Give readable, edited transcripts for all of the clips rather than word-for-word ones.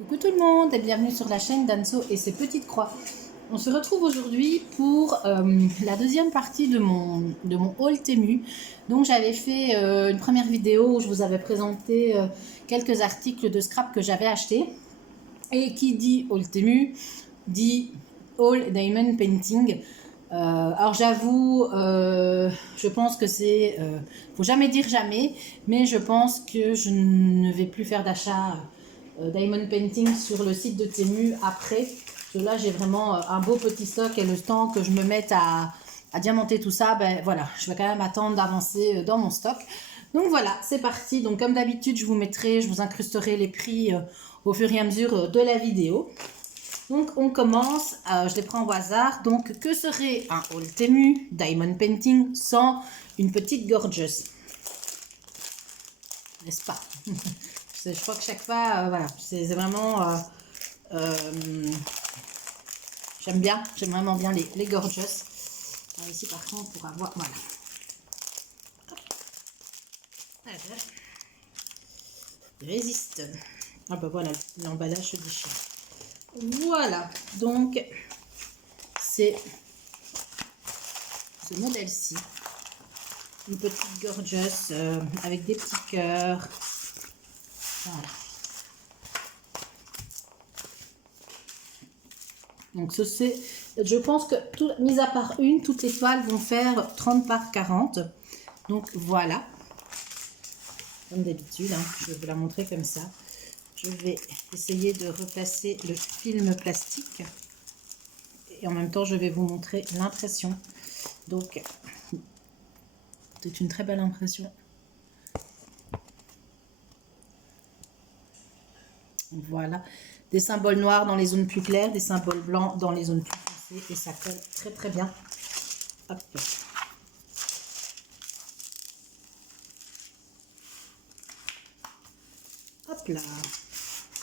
Coucou tout le monde et bienvenue sur la chaîne d'Anso et ses petites croix. On se retrouve aujourd'hui pour la deuxième partie de mon haul Temu. Donc j'avais fait une première vidéo où je vous avais présenté quelques articles de scrap que j'avais achetés. Et qui dit haul Temu dit haul Diamond Painting. Alors j'avoue, je pense que c'est... faut jamais dire jamais, mais je pense que je ne vais plus faire d'achat Diamond Painting sur le site de Temu après. Parce que là j'ai vraiment un beau petit stock et le temps que je me mette à diamanter tout ça, ben voilà, je vais quand même attendre d'avancer dans mon stock. Donc voilà, c'est parti. Donc comme d'habitude, je vous incrusterai les prix au fur et à mesure de la vidéo. Donc on commence, je les prends au hasard. Donc que serait un haul Temu Diamond Painting sans une petite gorgeous? N'est-ce pas? Je crois que chaque fois, voilà, c'est vraiment... j'aime vraiment bien les gorgeous. Alors ici par contre, pour avoir... Voilà. Il résiste. Ah ben voilà, l'emballage se déchire. Voilà, donc c'est ce modèle-ci. Une petite gorgeous avec des petits cœurs. Voilà. Donc c'est, je pense que, mis à part une, toutes les toiles vont faire 30 par 40. Donc voilà. Comme d'habitude, hein, je vais vous la montrer comme ça. Je vais essayer de replacer le film plastique. Et en même temps, je vais vous montrer l'impression. Donc, c'est une très belle impression. Voilà. Des symboles noirs dans les zones plus claires, des symboles blancs dans les zones plus foncées. Et ça colle très très bien. Hop. Hop là.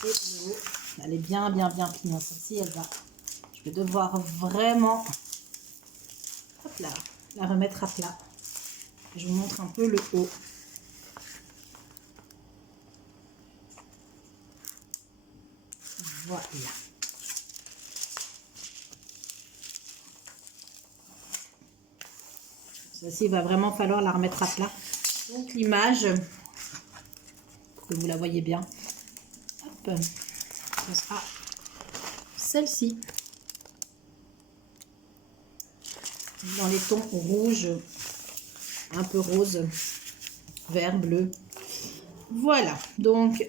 Et le haut, elle est bien pliante. Celle-ci, elle va... Je vais devoir vraiment... Hop là. La remettre à plat. Je vous montre un peu le haut. Voilà. Celle-ci, il va vraiment falloir la remettre à plat. Donc l'image, que vous la voyez bien, hop, ce sera celle-ci. Dans les tons rouge, un peu rose, vert, bleu. Voilà, donc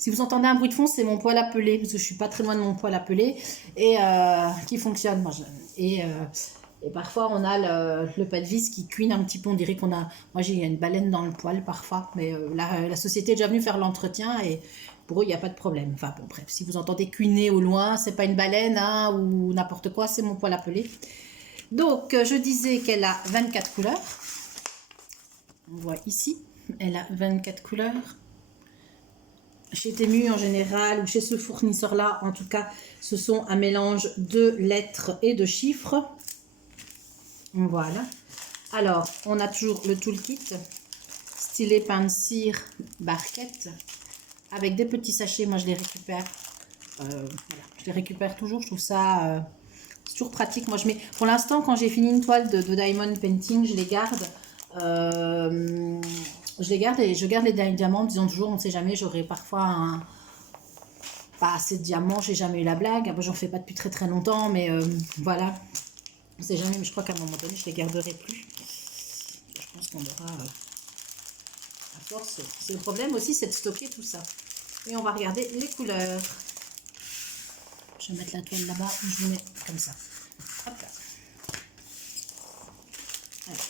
si vous entendez un bruit de fond, c'est mon poêle à peler, parce que je suis pas très loin de mon poêle à peler, et qui fonctionne. Et parfois on a le pas de vis qui cuine un petit peu, on dirait qu'on a... Moi j'ai une baleine dans le poêle parfois, mais la société est déjà venue faire l'entretien et pour eux il n'y a pas de problème. Enfin bon bref, si vous entendez cuiner au loin, c'est pas une baleine hein, ou n'importe quoi, c'est mon poêle à peler. Donc je disais qu'elle a 24 couleurs, on voit ici. Elle a 24 couleurs. Chez Temu en général, ou chez ce fournisseur-là, en tout cas, ce sont un mélange de lettres et de chiffres. Voilà. Alors, on a toujours le toolkit, stylet, pain de cire, barquette, avec des petits sachets. Moi, je les récupère. Voilà. Je les récupère toujours. Je trouve ça c'est toujours pratique. Moi, je mets. Pour l'instant, quand j'ai fini une toile de Diamond Painting, je les garde. Je les garde et je garde les diamants, disons toujours, on ne sait jamais, j'aurai parfois pas assez de diamants, j'ai jamais eu la blague, j'en fais pas depuis très très longtemps, mais voilà, on ne sait jamais, mais je crois qu'à un moment donné, je les garderai plus. Je pense qu'on aura, à force, c'est le problème aussi, c'est de stocker tout ça. Et on va regarder les couleurs. Je vais mettre la toile là-bas, je vous mets comme ça. Hop là. Alors.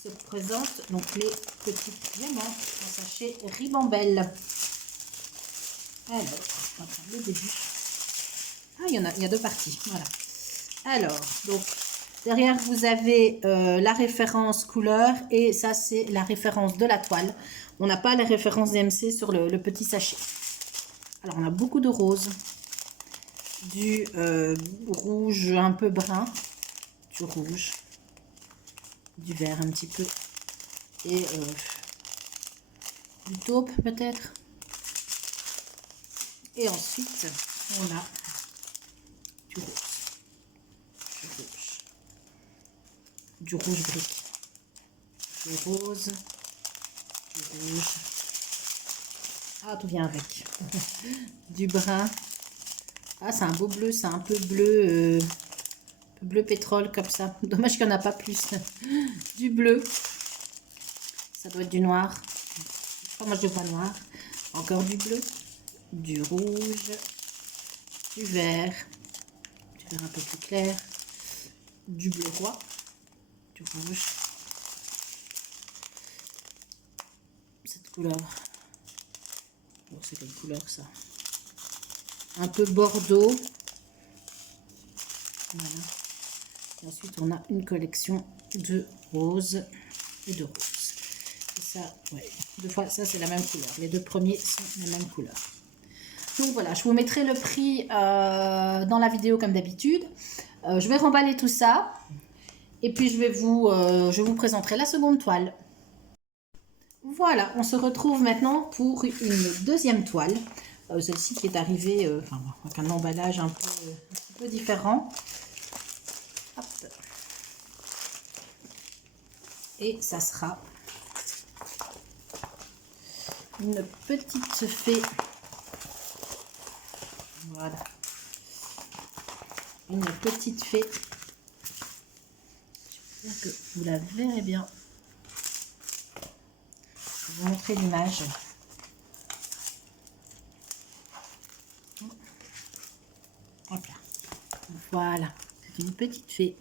Se présente donc les petits diamants en sachet Ribambelle. Alors, on va prendre le début. Ah, il y a deux parties. Voilà. Alors, donc derrière vous avez la référence couleur et ça c'est la référence de la toile. On n'a pas les références DMC sur le petit sachet. Alors on a beaucoup de rose, du rouge un peu brun, du rouge, du vert un petit peu et du taupe peut-être. Et ensuite, on a du rouge, du rouge brique, du rose, du rouge. Ah, tout vient avec. Du brun. Ah, c'est un beau bleu, c'est un peu bleu, bleu pétrole comme ça. Dommage qu'il n'y en a pas plus. Du bleu. Ça doit être du noir. Oh, moi, je vois noir. Encore du bleu, du rouge, du vert un peu plus clair, du bleu roi, du rouge. Cette couleur. Bon, c'est quelle couleur ça? Un peu bordeaux. Voilà. Et ensuite, on a une collection de roses et de roses. Et ça, ouais, deux fois, ça c'est la même couleur. Les deux premiers sont la même couleur. Donc voilà, je vous mettrai le prix dans la vidéo comme d'habitude. Je vais remballer tout ça. Et puis je vous présenterai la seconde toile. Voilà, on se retrouve maintenant pour une deuxième toile. Celle-ci qui est arrivée avec un emballage un peu différent. Hop. Et ça sera une petite fée. Voilà. Une petite fée. J'espère que vous la verrez bien. Je vais vous montrer l'image. Hop là. Voilà. C'est une petite fée.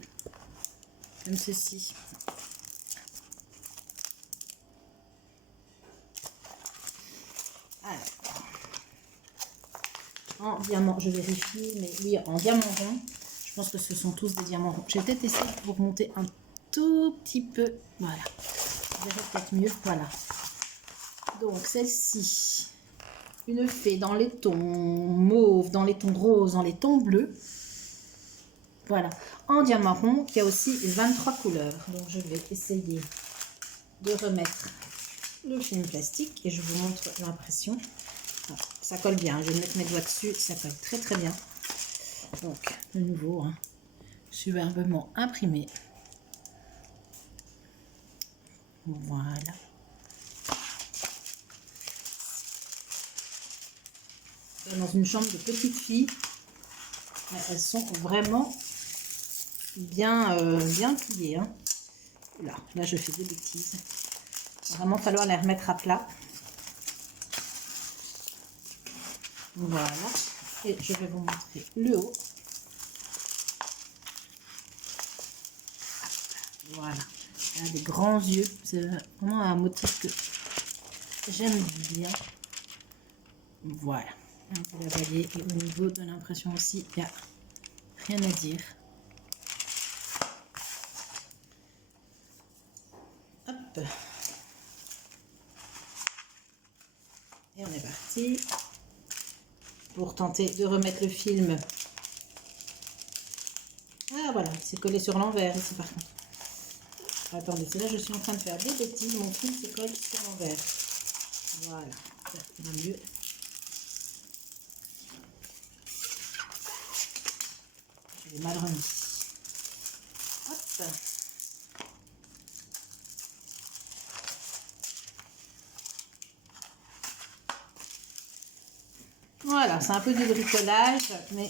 Comme ceci. Alors. En diamant, je vérifie, mais oui, en diamant rond. Je pense que ce sont tous des diamants ronds. Je vais peut-être essayer de vous remonter un tout petit peu. Voilà. Vous verrez peut-être mieux. Voilà. Donc, celle-ci, une fée dans les tons mauve, dans les tons roses, dans les tons bleus. Voilà. En diamant rond, qui a aussi 23 couleurs. Donc, je vais essayer de remettre le film plastique et je vous montre l'impression. Ça colle bien. Je vais mettre mes doigts dessus. Ça colle très, très bien. Donc, de nouveau, hein, superbement imprimé. Voilà. Dans une chambre de petite fille, elles sont vraiment bien, bien pliées. Hein. Là, je fais des bêtises. Il va vraiment falloir les remettre à plat. Voilà. Et je vais vous montrer le haut. Voilà. Elle a des grands yeux. C'est vraiment un motif que j'aime bien. Voilà. Vous la voyez. Et au niveau de l'impression aussi, il n'y a rien à dire. Hop. Et on est parti pour tenter de remettre le film. Ah voilà, c'est collé sur l'envers ici par contre. Attendez, c'est là je suis en train de faire des bêtises. Mon film se colle sur l'envers. Voilà, ça va mieux. Je l'ai mal remis. Hop. Voilà, c'est un peu du bricolage, mais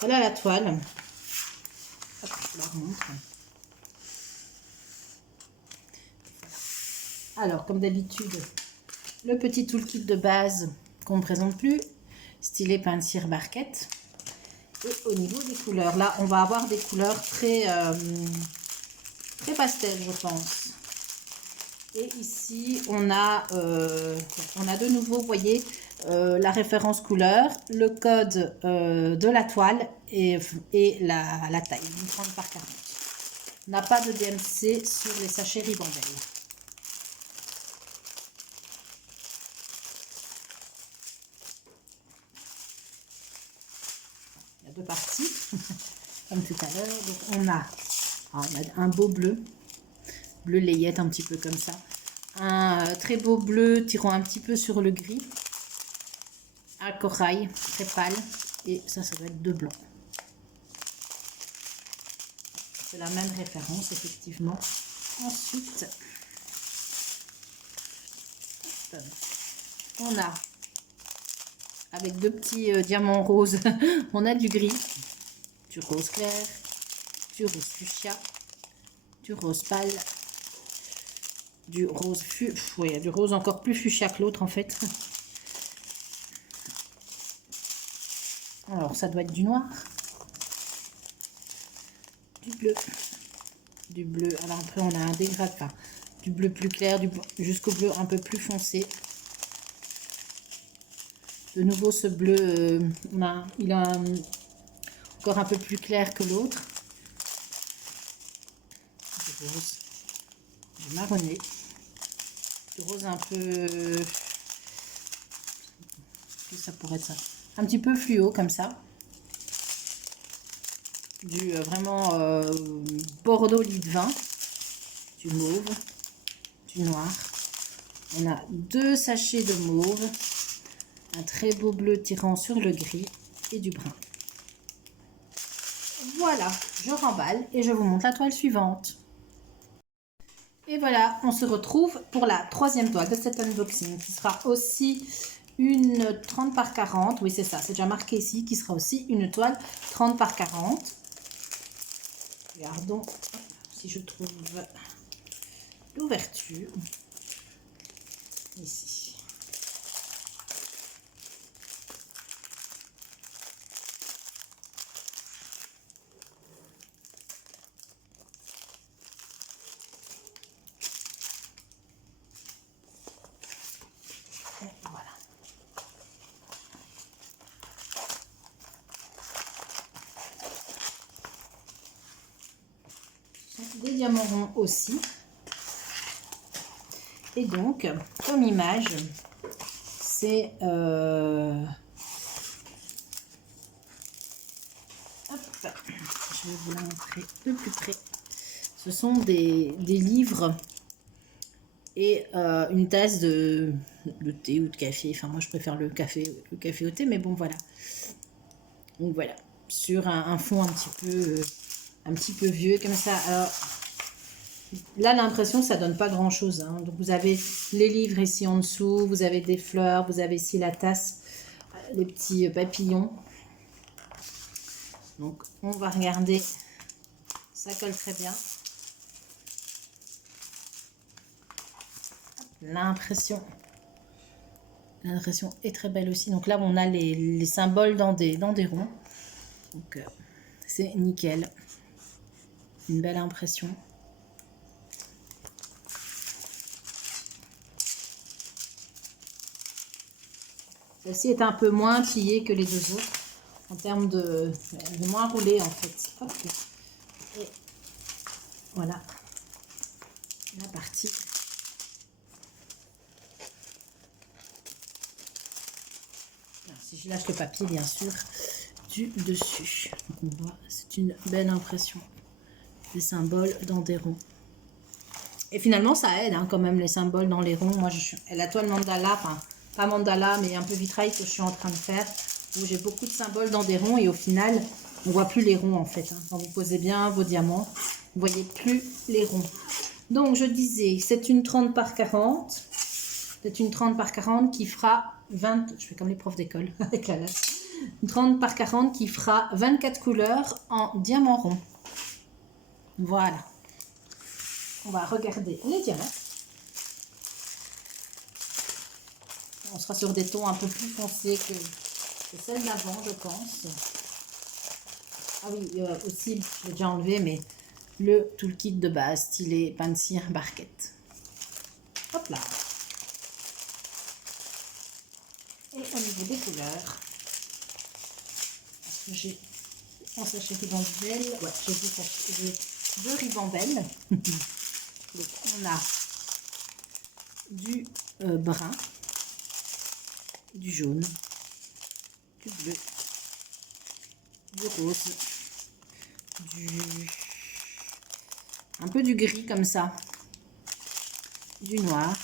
voilà la toile. Hop, je la remontre. Alors, comme d'habitude, le petit toolkit de base qu'on ne présente plus, stylet peint cire barquette. Et au niveau des couleurs, là, on va avoir des couleurs très, très pastel, je pense. Et ici, on a de nouveau, vous voyez, la référence couleur, le code de la toile et la taille, 30 par 40. On n'a pas de DMC sur les sachets Ribambelle. Il y a deux parties, comme tout à l'heure. Donc on a un beau bleu. bleu layette un petit peu comme ça. Un très beau bleu tirant un petit peu sur le gris. Un corail très pâle. Et ça doit être de blanc. C'est la même référence, effectivement. Ensuite, on a, avec deux petits diamants roses, on a du gris, du rose clair, du rose fuchsia, du rose pâle, du rose oui, du rose encore plus fuchsia que l'autre en fait. Alors ça doit être du noir, du bleu. Alors après on a un dégradé, enfin, du bleu plus clair, jusqu'au bleu un peu plus foncé. De nouveau ce bleu, il a encore un peu plus clair que l'autre. Du rose, du marronné, du rose un peu, ça pourrait être ça, un petit peu fluo comme ça, du vraiment bordeaux lit de vin, du mauve, du noir. On a 2 sachets de mauve, un très beau bleu tirant sur le gris et du brun. Voilà, je remballe et je vous montre la toile suivante. Et voilà, on se retrouve pour la 3e toile de cet unboxing qui sera aussi une 30 par 40. Oui, c'est ça, c'est déjà marqué ici, qui sera aussi une toile 30 par 40. Regardons si je trouve l'ouverture. Ici. Et voilà. Des diamants ronds aussi. Et donc, comme image, c'est je vais vous la montrer de plus près. Ce sont des livres et une tasse de thé ou de café. Enfin, moi, je préfère le café au thé, mais bon, voilà. Donc, voilà. Sur un fond un petit peu vieux, comme ça. Alors, là, l'impression, ça donne pas grand-chose. Hein. Donc, vous avez les livres ici en dessous. Vous avez des fleurs. Vous avez ici la tasse. Les petits papillons. Donc, on va regarder. Ça colle très bien. L'impression est très belle aussi. Donc là, on a les symboles dans des ronds. Donc, c'est nickel. Une belle impression. Celle-ci est un peu moins pliée que les deux autres. En termes de moins roulée, en fait. Hop. Et voilà. La partie. Alors, si je lâche le papier, bien sûr, du dessus. Donc on voit, c'est une belle impression. Des symboles dans des ronds. Et finalement, ça aide hein, quand même les symboles dans les ronds. Moi, la toile mandala, enfin, pas mandala, mais un peu vitrail que je suis en train de faire, où j'ai beaucoup de symboles dans des ronds et au final, on voit plus les ronds en fait. Hein. Quand vous posez bien vos diamants, vous voyez plus les ronds. Donc, je disais, c'est une 30 par 40. C'est une 30 par 40 qui fera 20... Je fais comme les profs d'école avec la latte. Une 30 par 40 qui fera 24 couleurs en diamant rond. Voilà. On va regarder les diamants. On sera sur des tons un peu plus foncés que celle d'avant, je pense. Ah oui, aussi, je l'ai déjà enlevé, mais le toolkit de base, stylé Pansy Barquette. Hop là. Et au niveau des couleurs, j'ai un sachet ribambelle. Ouais, j'ai deux ribambelles. Donc, on a du brun, du jaune, du bleu, du rose, un peu du gris comme ça, du noir,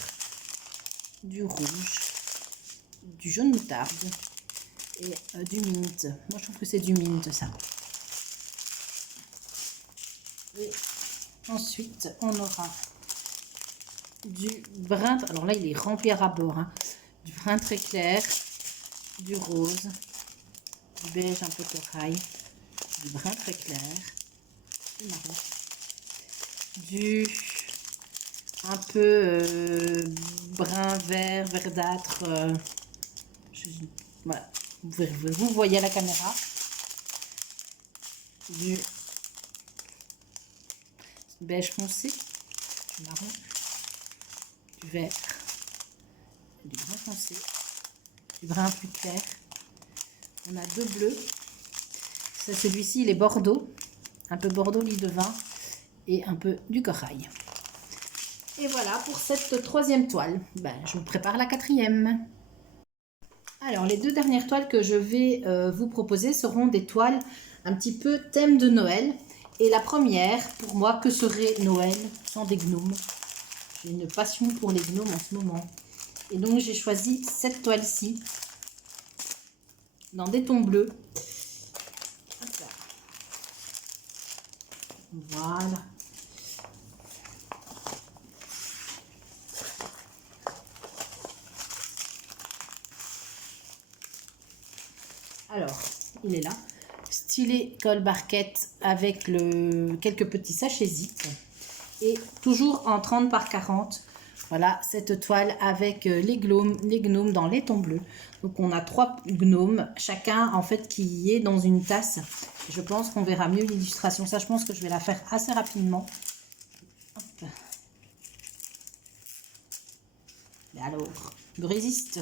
du rouge, du jaune moutarde et du mint. Moi, je trouve que c'est du mint, ça. Et ensuite, on aura du brun. Alors là, il est rempli à ras-bord. Hein. Du brun très clair, du rose, du beige un peu corail, du brun très clair, du marron, du un peu brun vert, verdâtre. Voilà, vous voyez à la caméra. Du beige foncé, du marron, du vert, du brun foncé, du brun plus clair. On a deux bleus. Celui-ci, il est bordeaux, un peu bordeaux lit de vin et un peu du corail. Et voilà pour cette troisième toile. Je vous prépare la quatrième. Alors, les deux dernières toiles que je vais vous proposer seront des toiles un petit peu thème de Noël. Et la première, pour moi, que serait Noël sans des gnomes? J'ai une passion pour les gnomes en ce moment. Et donc, j'ai choisi cette toile-ci, dans des tons bleus. Voilà. Alors, il est là. Stylet col barquette avec quelques petits sachets zip. Et toujours en 30 par 40. Voilà, cette toile avec les gnomes dans les tons bleus. Donc, on a 3 gnomes, chacun en fait qui est dans une tasse. Je pense qu'on verra mieux l'illustration. Ça, je pense que je vais la faire assez rapidement. Hop. Et alors, me résiste.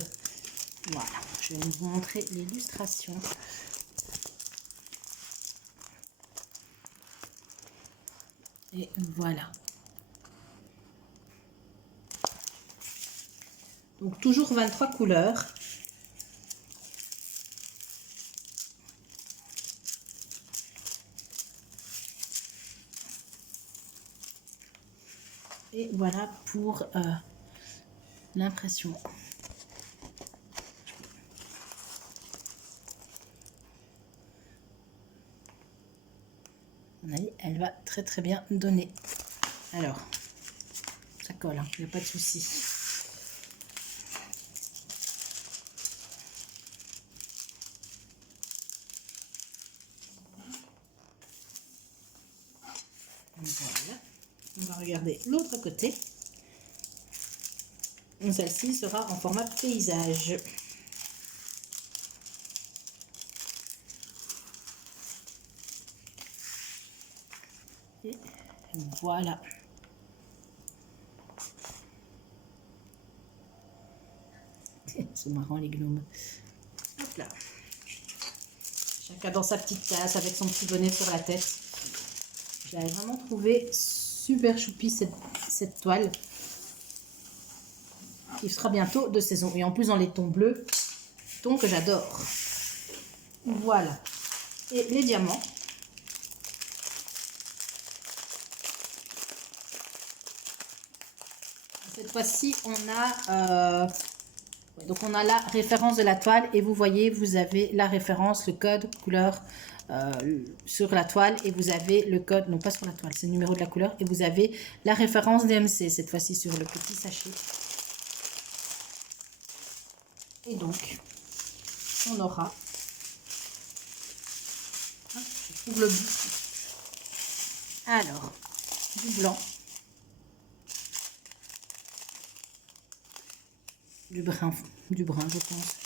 Voilà, je vais vous montrer l'illustration. Et voilà. Donc toujours 23 couleurs. Et voilà pour l'impression. Elle va très très bien donner. Alors, ça colle, il n'y a pas de souci. Voilà. On va regarder l'autre côté. Celle-ci sera en format paysage. Et voilà. Ils sont marrants les gnomes. Hop là. Chacun dans sa petite tasse avec son petit bonnet sur la tête. J'avais vraiment trouvé super choupi cette toile qui sera bientôt de saison. Et en plus dans les tons bleus, tons que j'adore. Voilà. Et les diamants. Cette fois-ci, on a donc on a la référence de la toile et vous voyez, vous avez la référence, le code couleur sur la toile et vous avez le code, non pas sur la toile, c'est le numéro de la couleur et vous avez la référence DMC cette fois-ci sur le petit sachet. Et donc, on aura, je trouve le bout, alors, du blanc, du brun je pense,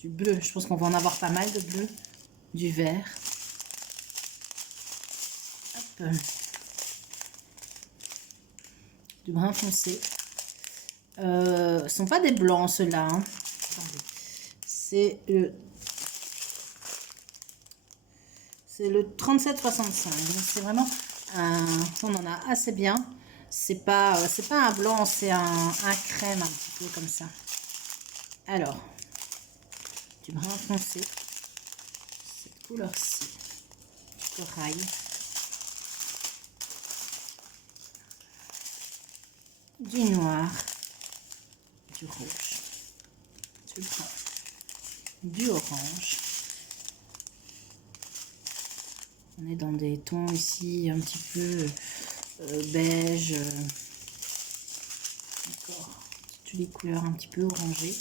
du bleu, je pense qu'on va en avoir pas mal de bleu, du vert, hop, du brun foncé, ce sont pas des blancs ceux-là, hein. C'est le 3765, donc c'est vraiment on en a assez bien. C'est pas un blanc, c'est un crème un petit peu comme ça. Alors, du brun foncé, cette couleur-ci, corail. du noir, du rouge, du blanc, du orange. On est dans des tons ici un petit peu beige, d'accord, toutes les couleurs un petit peu orangées,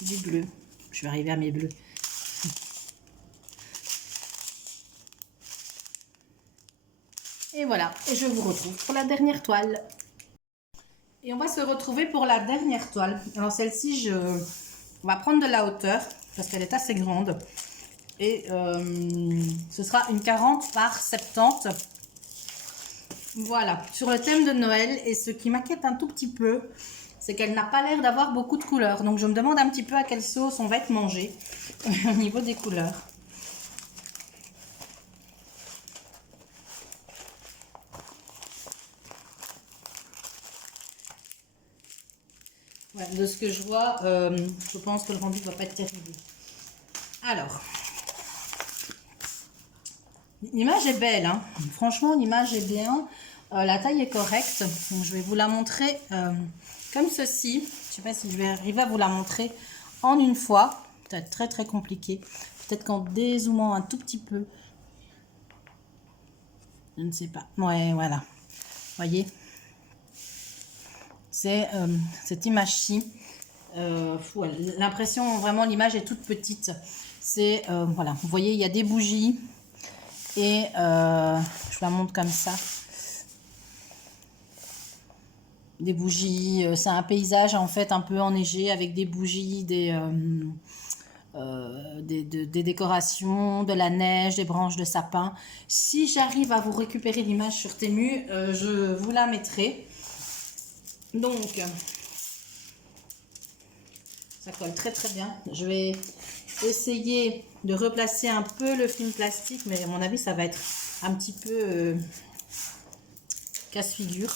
du bleu. Je vais arriver à mes bleus. Et voilà, et je vous retrouve pour la dernière toile. Et on va se retrouver pour la dernière toile. Alors celle-ci, on va prendre de la hauteur parce qu'elle est assez grande. Et ce sera une 40 par 70. Voilà, sur le thème de Noël. Et ce qui m'inquiète un tout petit peu, c'est qu'elle n'a pas l'air d'avoir beaucoup de couleurs. Donc je me demande un petit peu à quelle sauce on va être mangé au niveau des couleurs. Ouais, de ce que je vois, je pense que le rendu ne va pas être terrible. Alors, l'image est belle, hein. Franchement, l'image est bien. La taille est correcte. Donc, je vais vous la montrer comme ceci. Je ne sais pas si je vais arriver à vous la montrer en une fois. Peut-être très très compliqué. Peut-être qu'en dézoomant un tout petit peu. Je ne sais pas. Ouais, voilà. Voyez, c'est cette image-ci. L'impression, vraiment, l'image est toute petite. C'est, voilà, vous voyez, il y a des bougies. Et je vous la montre comme ça. Des bougies, c'est un paysage en fait un peu enneigé avec des bougies, des décorations, de la neige, des branches de sapin. Si j'arrive à vous récupérer l'image sur Temu, je vous la mettrai. Donc, ça colle très très bien. Je vais essayer de replacer un peu le film plastique, mais à mon avis, ça va être un petit peu casse-figure.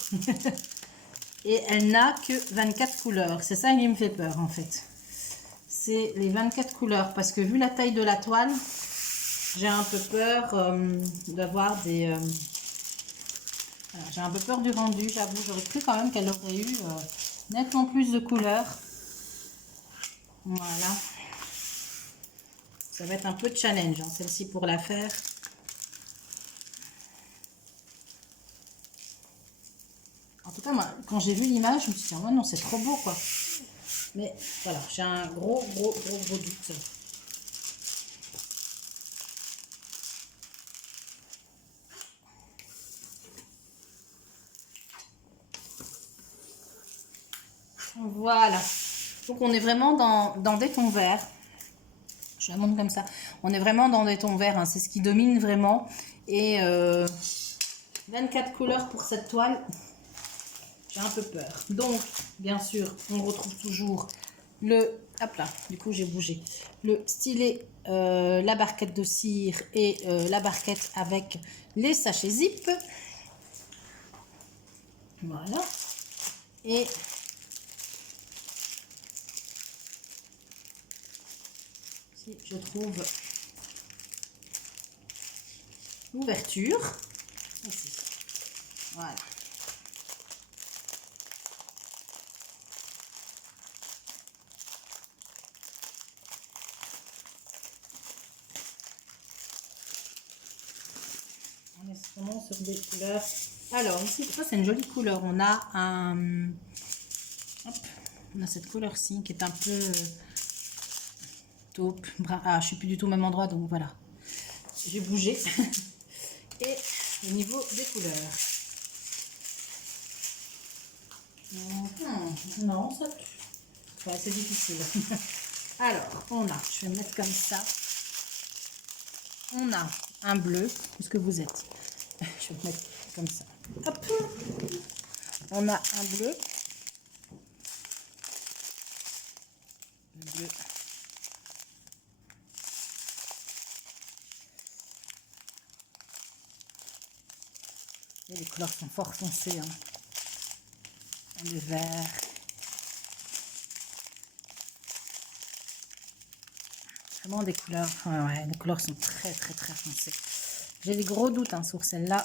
Et elle n'a que 24 couleurs. C'est ça qui me fait peur en fait. C'est les 24 couleurs. Parce que vu la taille de la toile, j'ai un peu peur d'avoir des... voilà, j'ai un peu peur du rendu, j'avoue. J'aurais cru quand même qu'elle aurait eu nettement plus de couleurs. Voilà. Ça va être un peu de challenge, hein, celle-ci pour la faire. En tout cas, moi, quand j'ai vu l'image, je me suis dit, oh non, c'est trop beau, quoi. Mais voilà, j'ai un gros doute. Voilà. Donc, on est vraiment dans des tons verts. Je la montre comme ça. On est vraiment dans des tons verts, hein. C'est ce qui domine vraiment. Et 24 couleurs pour cette toile. J'ai un peu peur. Donc, bien sûr, on retrouve toujours le... Hop là, du coup, j'ai bougé. Le stylet, la barquette de cire et la barquette avec les sachets zip. Voilà. Et... si je trouve l'ouverture. Ici. Voilà. On est vraiment sur des couleurs. Alors ici, ça c'est une jolie couleur. On a un... hop, on a cette couleur-ci qui est un peu taupe. Ah, je suis plus du tout au même endroit, donc voilà. J'ai bougé. Et au niveau des couleurs. Non, ça... ouais, c'est difficile. Alors, on a, je vais me mettre comme ça. On a un bleu, où est-ce que vous êtes? Je vais me mettre comme ça. Hop. On a un bleu. Le bleu. Et les couleurs sont fort foncées. Hein. Le vert. Vraiment des couleurs. Ouais, les couleurs sont très foncées. J'ai des gros doutes hein, sur celle-là.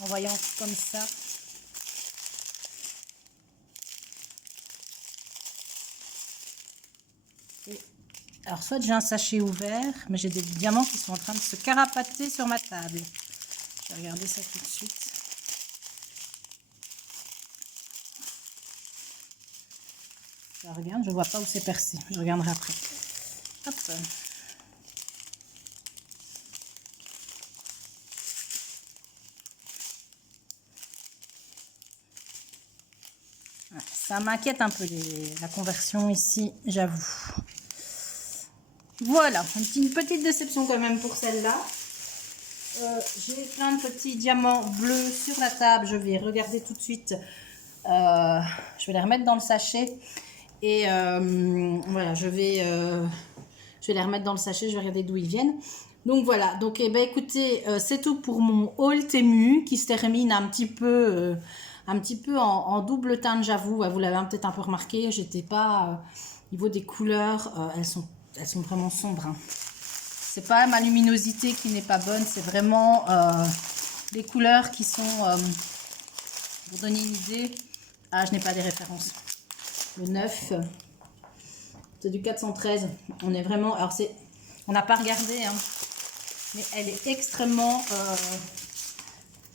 En voyant comme ça. Alors, soit j'ai un sachet ouvert, mais j'ai des diamants qui sont en train de se carapater sur ma table. Je vais regarder ça tout de suite. Je regarde, je vois pas où c'est percé. Je regarderai après. Hop. Ça m'inquiète un peu la conversion ici, j'avoue. Voilà, une petite déception quand même pour celle-là. J'ai plein de petits diamants bleus sur la table. Je vais regarder tout de suite. Je vais les remettre dans le sachet. Et voilà, je vais les remettre dans le sachet. Je vais regarder d'où ils viennent. Donc voilà, donc eh ben, écoutez, c'est tout pour mon haul Temu qui se termine un petit peu en double teinte, j'avoue. Vous l'avez peut-être un peu remarqué, j'étais pas au niveau des couleurs, elles sont vraiment sombres. Hein. C'est pas ma luminosité qui n'est pas bonne, c'est vraiment les couleurs qui sont, pour vous donner une idée, je n'ai pas des références. Le 9, c'est du 413, on est vraiment, alors on n'a pas regardé, hein, mais elle est extrêmement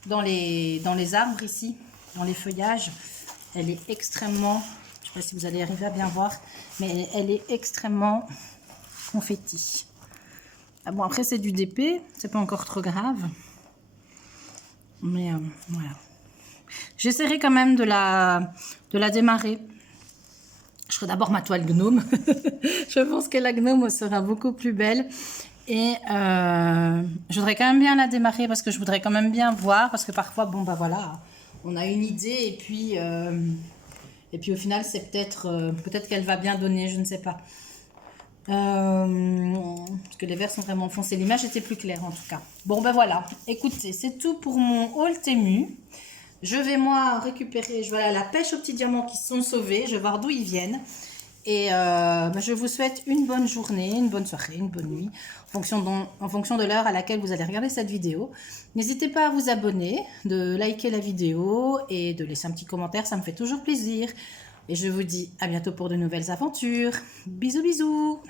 dans les arbres ici, dans les feuillages, elle est extrêmement, je ne sais pas si vous allez arriver à bien voir, mais elle est extrêmement confetti. Ah bon, après c'est du DP, c'est pas encore trop grave, mais voilà. J'essaierai quand même de la démarrer. Je ferai d'abord ma toile gnome. Je pense que la gnome sera beaucoup plus belle. Et je voudrais quand même bien la démarrer parce que je voudrais quand même bien voir. Parce que parfois, bon bah voilà, on a une idée et puis au final, c'est peut-être qu'elle va bien donner, je ne sais pas. Parce que les verts sont vraiment foncés. L'image était plus claire en tout cas. Bon ben voilà, écoutez, c'est tout pour mon haul Temu. Je vais moi récupérer, voilà, la pêche aux petits diamants qui sont sauvés. Je vais voir d'où ils viennent. Et je vous souhaite une bonne journée, une bonne soirée, une bonne nuit, en fonction de l'heure à laquelle vous allez regarder cette vidéo. N'hésitez pas à vous abonner, de liker la vidéo et de laisser un petit commentaire, ça me fait toujours plaisir. Et je vous dis à bientôt pour de nouvelles aventures. Bisous bisous.